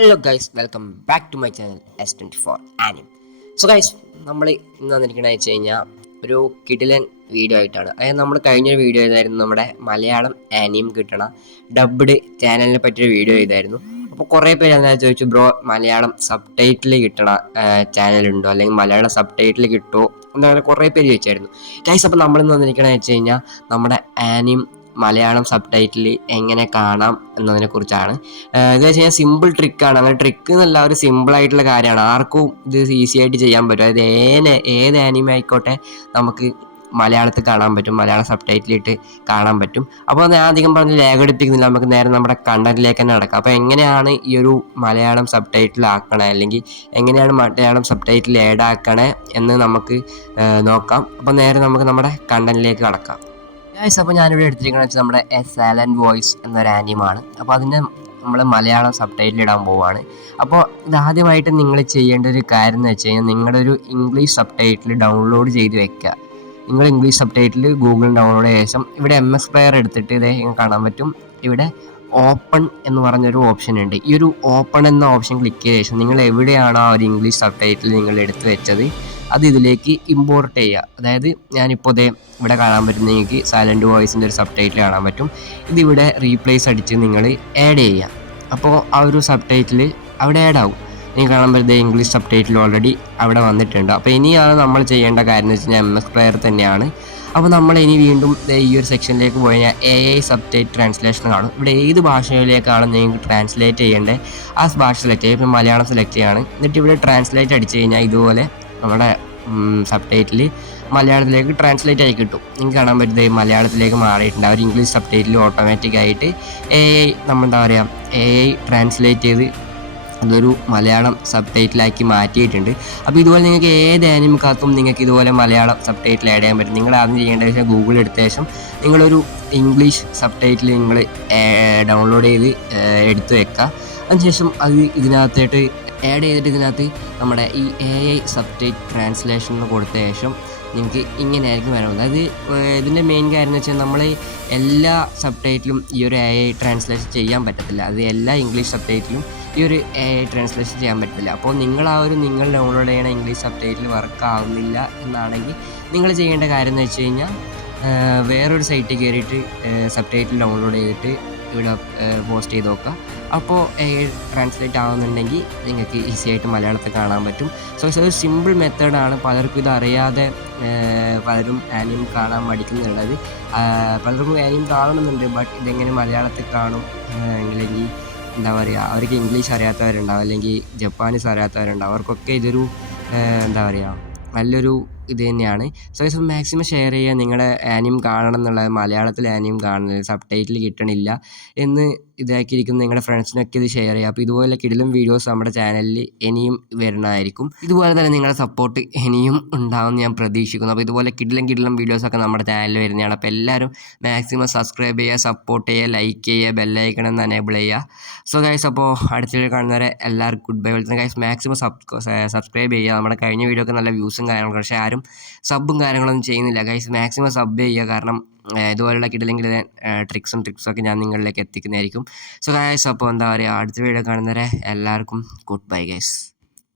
Hello guys, welcome back to my channel S24 ആനിം. So guys, നമ്മൾ ഇന്ന് വന്നിരിക്കണമെന്ന് വെച്ച് കഴിഞ്ഞാൽ ഒരു കിടിലൻ വീഡിയോ ആയിട്ടാണ്. അതായത് നമ്മൾ കഴിഞ്ഞൊരു വീഡിയോ ചെയ്തായിരുന്നു നമ്മുടെ മലയാളം ആനിം കിട്ടണ ഡബ്ഡ് ചാനലിനെ പറ്റിയൊരു വീഡിയോ ചെയ്തായിരുന്നു. അപ്പോൾ കുറേ പേര് അതിനകത്ത് ചോദിച്ചു, ബ്രോ മലയാളം സബ് ടൈറ്റിൽ കിട്ടണ ചാനലുണ്ടോ, അല്ലെങ്കിൽ മലയാളം സബ് ടൈറ്റിൽ കിട്ടുമോ എന്നങ്ങനെ കുറേ പേര് ചോദിച്ചായിരുന്നു ഗൈസ്. അപ്പോൾ നമ്മളിന്ന് വന്നിരിക്കണമെന്ന് വെച്ച് കഴിഞ്ഞാൽ നമ്മുടെ ആനിം മലയാളം സബ് ടൈറ്റിൽ എങ്ങനെ കാണാം എന്നതിനെ കുറിച്ചാണ്. ഇത് വെച്ച് കഴിഞ്ഞാൽ സിമ്പിൾ ട്രിക്കാണ്. അങ്ങനെ ട്രിക്ക് എന്നല്ല, ഒരു സിമ്പിൾ ആയിട്ടുള്ള കാര്യമാണ്. ആർക്കും ഇത് ഈസി ആയിട്ട് ചെയ്യാൻ പറ്റും. അതായത് ഏത് ആനിമ ആയിക്കോട്ടെ നമുക്ക് മലയാളത്തിൽ കാണാൻ പറ്റും, മലയാളം സബ് ടൈറ്റിലിട്ട് കാണാൻ പറ്റും. അപ്പോൾ ഞാൻ അധികം പറഞ്ഞ് ലേഖടിപ്പിക്കുന്നില്ല, നമുക്ക് നേരെ നമ്മുടെ കണ്ടന്റിലേക്ക് തന്നെ നടക്കാം. അപ്പോൾ എങ്ങനെയാണ് ഈ ഒരു മലയാളം സബ് ടൈറ്റിൽ ആക്കണേ, അല്ലെങ്കിൽ എങ്ങനെയാണ് മലയാളം സബ് ടൈറ്റിൽ ആഡ് ആക്കണേ എന്ന് നമുക്ക് നോക്കാം. അപ്പോൾ നേരെ നമുക്ക് നമ്മുടെ കണ്ടന്റിലേക്ക് കടക്കാം. അപ്പോൾ ഞാനിവിടെ എടുത്തിരിക്കുന്നത് വെച്ചാൽ നമ്മുടെ എ സൈലൻറ്റ് വോയിസ് എന്നൊരു ആനിമാണ്. അപ്പോൾ അതിൻ്റെ നമ്മൾ മലയാളം സബ് ടൈറ്റിൽ ഇടാൻ പോവുകയാണ്. അപ്പോൾ ഇതാദ്യമായിട്ട് നിങ്ങൾ ചെയ്യേണ്ട ഒരു കാര്യം എന്ന് വെച്ച് കഴിഞ്ഞാൽ നിങ്ങളുടെ ഒരു ഇംഗ്ലീഷ് സബ് ടൈറ്റിൽ ഡൗൺലോഡ് ചെയ്ത് വെക്കുക. നിങ്ങൾ ഇംഗ്ലീഷ് സബ് ടൈറ്റിൽ ഗൂഗിളിൽ ഡൗൺലോഡ് ചെയ്ത ശേഷം ഇവിടെ MS പ്ലെയർ എടുത്തിട്ട് ഇതേ കാണാൻ പറ്റും. ഇവിടെ ഓപ്പൺ എന്ന് പറഞ്ഞൊരു ഓപ്ഷൻ ഉണ്ട്. ഈ ഒരു ഓപ്പൺ എന്ന ഓപ്ഷൻ ക്ലിക്ക് ചെയ്ത ശേഷം നിങ്ങൾ എവിടെയാണോ ആ ഒരു ഇംഗ്ലീഷ് സബ് ടൈറ്റിൽ നിങ്ങൾ എടുത്ത് വെച്ചത് അത് ഇതിലേക്ക് ഇമ്പോർട്ട് ചെയ്യുക. അതായത് ഞാനിപ്പോൾ ഇവിടെ കാണാൻ പറ്റും, നിങ്ങൾക്ക് സൈലൻറ്റ് വോയിസിൻ്റെ ഒരു സബ് ടൈറ്റിൽ കാണാൻ പറ്റും. ഇതിവിടെ റീപ്ലേസ് അടിച്ച് നിങ്ങൾ ആഡ് ചെയ്യുക. അപ്പോൾ ആ ഒരു സബ് ടൈറ്റിൽ അവിടെ ആഡ് ആവും. നിങ്ങൾക്ക് കാണാൻ പറ്റുന്നത് ഇംഗ്ലീഷ് സബ് ടൈറ്റിൽ ഓൾറെഡി അവിടെ വന്നിട്ടുണ്ട്. അപ്പോൾ ഇനിയാണ് നമ്മൾ ചെയ്യേണ്ട കാര്യം എന്ന് വെച്ച് കഴിഞ്ഞാൽ MS പ്ലെയർ തന്നെയാണ്. അപ്പോൾ നമ്മൾ ഇനി വീണ്ടും ഈ ഒരു സെക്ഷനിലേക്ക് പോയി കഴിഞ്ഞാൽ AI സബ് ടൈറ്റിൽ ട്രാൻസ്ലേഷൻ കാണും. ഇവിടെ ഏത് ഭാഷയിലേക്കാണ് നിങ്ങൾക്ക് ട്രാൻസ്ലേറ്റ് ചെയ്യേണ്ടത് ആ ഭാഷ സെലക്ട് ചെയ്യുക. ഇപ്പോൾ മലയാളം സെലക്ട് ചെയ്യുകയാണ്. എന്നിട്ട് ഇവിടെ ട്രാൻസ്ലേറ്റ് അടിച്ച് കഴിഞ്ഞാൽ ഇതുപോലെ നമ്മുടെ സബ് ടൈറ്റിൽ മലയാളത്തിലേക്ക് ട്രാൻസ്ലേറ്റ് ആയി കിട്ടും. നിങ്ങൾക്ക് കാണാൻ പറ്റുന്നത് മലയാളത്തിലേക്ക് മാറിയിട്ടുണ്ട്. അവർ ഇംഗ്ലീഷ് സബ് ടൈറ്റിൽ ഓട്ടോമാറ്റിക്കായിട്ട് AI നമ്മളെന്താ പറയുക AI ട്രാൻസ്ലേറ്റ് ചെയ്ത് അതൊരു മലയാളം സബ് ടൈറ്റിലാക്കി മാറ്റിയിട്ടുണ്ട്. അപ്പോൾ ഇതുപോലെ നിങ്ങൾക്ക് ഏത് ആനിമക്കകത്തും നിങ്ങൾക്ക് ഇതുപോലെ മലയാളം സബ് ടൈറ്റിൽ ആഡ് ചെയ്യാൻ പറ്റും. നിങ്ങൾ ആദ്യം ചെയ്യേണ്ട ശേഷം ഗൂഗിൾ എടുത്ത ശേഷം നിങ്ങളൊരു ഇംഗ്ലീഷ് സബ് ടൈറ്റിൽ നിങ്ങൾ ഡൗൺലോഡ് ചെയ്ത് എടുത്ത് വെക്കുക. അതിനുശേഷം അത് ഇതിനകത്തായിട്ട് ആഡ് ചെയ്തിട്ട് ഇതിനകത്ത് നമ്മുടെ ഈ AI സബ് ടൈറ്റിൽ ട്രാൻസ്ലേഷൻ കൊടുത്ത ശേഷം നിങ്ങൾക്ക് ഇങ്ങനെയായിരിക്കും വരാൻ പോകുന്നത്. അതായത് ഇതിൻ്റെ മെയിൻ കാര്യം എന്ന് വെച്ചാൽ നമ്മൾ എല്ലാ സബ് ടൈറ്റിലും ഈ ഒരു AI ട്രാൻസ്ലേഷൻ ചെയ്യാൻ പറ്റത്തില്ല. അത് എല്ലാ ഇംഗ്ലീഷ് സബ് ടൈറ്റിലും ഈ ഒരു AI ട്രാൻസ്ലേഷൻ ചെയ്യാൻ പറ്റത്തില്ല. അപ്പോൾ നിങ്ങൾ ഡൗൺലോഡ് ചെയ്യണ ഇംഗ്ലീഷ് സബ് ടൈറ്റിൽ വർക്ക് ആവുന്നില്ല എന്നാണെങ്കിൽ നിങ്ങൾ ചെയ്യേണ്ട കാര്യം എന്ന് വെച്ച് കഴിഞ്ഞാൽ വേറൊരു സൈറ്റിൽ കയറിയിട്ട് സബ് ടൈറ്റിൽ ഡൗൺലോഡ് ചെയ്തിട്ട് ഇവിടെ പോസ്റ്റ് ചെയ്ത് നോക്കുക. അപ്പോൾ AI ട്രാൻസ്ലേറ്റ് ആവുന്നുണ്ടെങ്കിൽ നിങ്ങൾക്ക് ഈസി ആയിട്ട് മലയാളത്തിൽ കാണാൻ പറ്റും. സോ ഒരു സിമ്പിൾ മെത്തേഡാണ്. പലർക്കും ഇത് അറിയാതെ പലരും ആനിം കാണാൻ പഠിക്കുന്നുള്ളത്. പലർക്കും ആനിം കാണണമെന്നുണ്ട്, ബട്ട് ഇതെങ്ങനെ മലയാളത്തിൽ കാണും, അല്ലെങ്കിൽ എന്താ പറയുക, അവർക്ക് ഇംഗ്ലീഷ് അറിയാത്തവരുണ്ടാവും, അല്ലെങ്കിൽ ജപ്പാനീസ് അറിയാത്തവരുണ്ടാവും. അവർക്കൊക്കെ ഇതൊരു എന്താ പറയുക നല്ലൊരു ഇത് തന്നെയാണ്. സോ മാക്സിമം ഷെയർ ചെയ്യുക. നിങ്ങളുടെ ആനിം കാണണം എന്നുള്ളത്, മലയാളത്തിൽ ആനിം കാണുന്നത് സബ് ടൈറ്റിൽ കിട്ടണില്ല എന്ന് ഇതാക്കിയിരിക്കുന്ന നിങ്ങളുടെ ഫ്രണ്ട്സിനൊക്കെ ഇത് ഷെയർ ചെയ്യുക. അപ്പോൾ ഇതുപോലെ കിടിലം വീഡിയോസ് നമ്മുടെ ചാനലിൽ ഇനിയും വരുന്നതായിരിക്കും. ഇതുപോലെ തന്നെ നിങ്ങളുടെ സപ്പോർട്ട് ഇനിയും ഉണ്ടാവുമെന്ന് ഞാൻ പ്രതീക്ഷിക്കുന്നു. അപ്പോൾ ഇതുപോലെ കിടിലം വീഡിയോസൊക്കെ നമ്മുടെ ചാനലിൽ വരുന്നതാണ്. അപ്പോൾ എല്ലാവരും മാക്സിമം സബ്സ്ക്രൈബ് ചെയ്യുക, സപ്പോർട്ട് ചെയ്യുക, ലൈക്ക് ചെയ്യുക, ബെല്ലൈക്കൺ ഒന്ന് എനേബിൾ ചെയ്യുക. സോ ഗൈസ്, അപ്പോൾ അടുത്ത കാണുന്നവരെ എല്ലാവർക്കും ഗുഡ് ബൈ. വിളിക്കുന്ന ഗൈസ് മാക്സിമം സബ്സ്ക്രൈബ് ചെയ്യുക. നമ്മുടെ കഴിഞ്ഞ വീഡിയോ ഒക്കെ നല്ല വ്യൂസും കാര്യങ്ങളൊക്കെ, പക്ഷേ ആരും സബ്ബും കാര്യങ്ങളൊന്നും ചെയ്യുന്നില്ല ഗൈസ്. മാക്സിമം സബ് ചെയ്യുക. കാരണം ഇതുപോലുള്ള കിടിലെങ്കിൽ ട്രിക്സൊക്കെ ഞാൻ നിങ്ങളിലേക്ക് എത്തിക്കുന്നതായിരിക്കും. സോ ഗൈസ്, അപ്പോൾ എന്താ പറയുക, അടുത്ത വീഡിയോ കാണുന്നവരെ എല്ലാവർക്കും ഗുഡ് ബൈ ഗൈസ്.